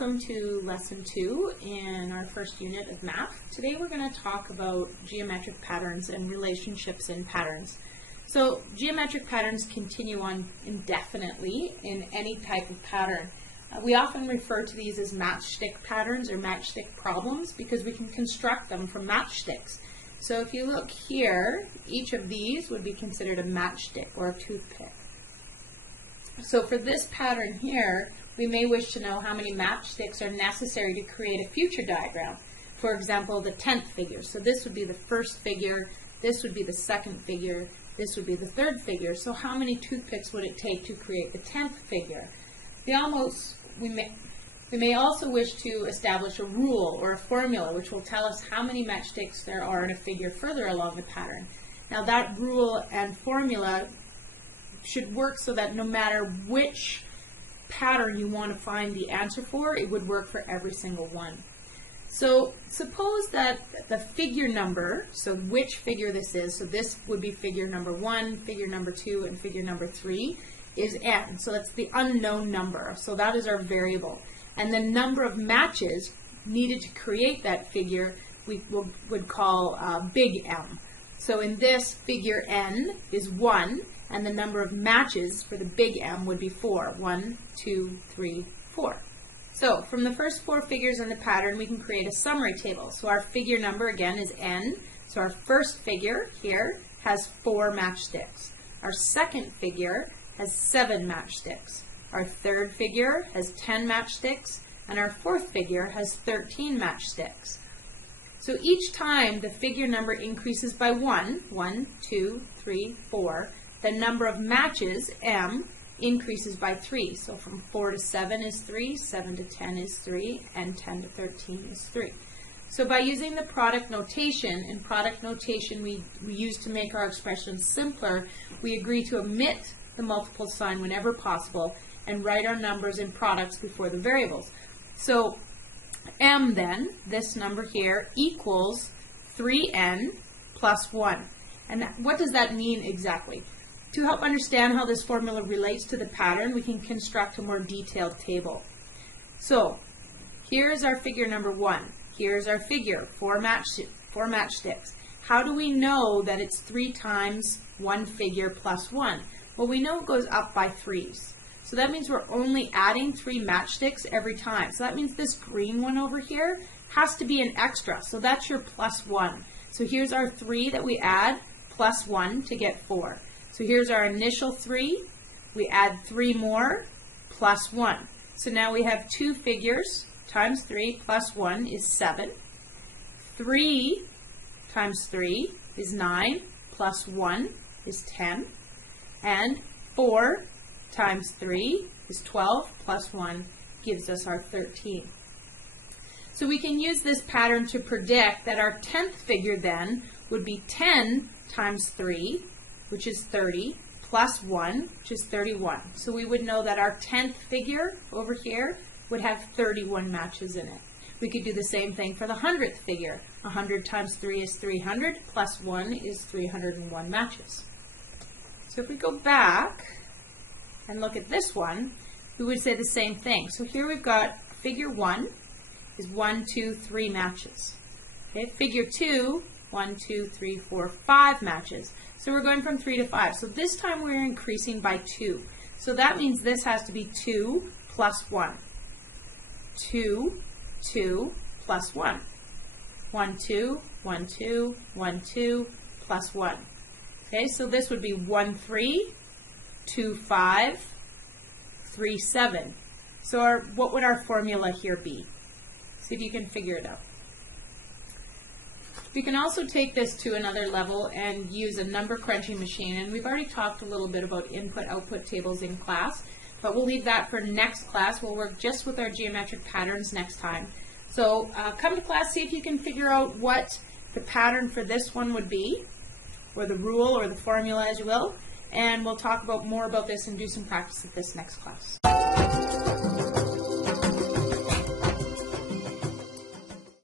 welcome to lesson 2 in our first unit of math. Today we're going to talk about geometric patterns and relationships in patterns. So geometric patterns continue on indefinitely in any type of pattern. We often refer to these as matchstick patterns or matchstick problems because we can construct them from matchsticks. So if you look here, each of these would be considered a matchstick or a toothpick. So for this pattern here, we may wish to know how many matchsticks are necessary to create a future diagram. For example, the 10th figure. So this would be the first figure, this would be the second figure, this would be the third figure. So how many toothpicks would it take to create the 10th figure? We may also wish to establish a rule or a formula which will tell us how many matchsticks there are in a figure further along the pattern. Now that rule and formula should work so that no matter which pattern you want to find the answer for, it would work for every single one. So suppose that the figure number, so which figure this is, so this would be figure number 1, figure number 2, and figure number 3, is n. So that's the unknown number. So that is our variable. And the number of matches needed to create that figure we would call big M. So in this, figure n is 1, and the number of matches for the big M would be 4. 1, 2, 3, 4. So from the first 4 figures in the pattern, we can create a summary table. So our figure number, again, is n. So our first figure here has 4 matchsticks. Our second figure has 7 matchsticks. Our third figure has 10 matchsticks, and our fourth figure has 13 matchsticks. So each time the figure number increases by 1, 1, 2, 3, 4, the number of matches, M, increases by 3. So from 4 to 7 is 3, 7 to 10 is 3, and 10 to 13 is 3. So by using the product notation, in product notation we use to make our expressions simpler, we agree to omit the multiple sign whenever possible and write our numbers in products before the variables. So M then, this number here, equals 3n plus 1. And what does that mean exactly? To help understand how this formula relates to the pattern, we can construct a more detailed table. So here's our figure number 1. Here's our figure, 4 matchsticks. How do we know that it's 3 times one figure plus 1? Well, we know it goes up by 3s. So that means we're only adding 3 matchsticks every time. So that means this green one over here has to be an extra. So that's your plus 1. So here's our 3 that we add, plus 1 to get 4. So here's our initial 3. We add 3 more, plus 1. So now we have 2 figures times 3 plus 1 is 7. 3 times 3 is 9, plus 1 is 10. And 4 times 3 is 12, plus 1 gives us our 13. So we can use this pattern to predict that our 10th figure then would be 10 times 3, which is 30, plus 1, which is 31. So we would know that our 10th figure over here would have 31 matches in it. We could do the same thing for the 100th figure. 100 times 3 is 300, plus 1 is 301 matches. So if we go back and look at this one, we would say the same thing. So here we've got figure 1 is 1, 2, 3 matches. Okay, figure 2, 1, 2, 3, 4, 5 matches. So we're going from 3 to 5. So this time we're increasing by 2. So that means this has to be 2 plus 1. 2, 2 plus 1. 1, 2, 1, 2, 1, 2 plus 1. Okay, so this would be 1, 3, 2, 5, 3, 7. So what would our formula here be? See if you can figure it out. We can also take this to another level and use a number crunching machine. And we've already talked a little bit about input-output tables in class, but we'll leave that for next class. We'll work just with our geometric patterns next time. So come to class, see if you can figure out what the pattern for this one would be, or the rule or the formula as you will, and we'll talk more about this and do some practice at this next class.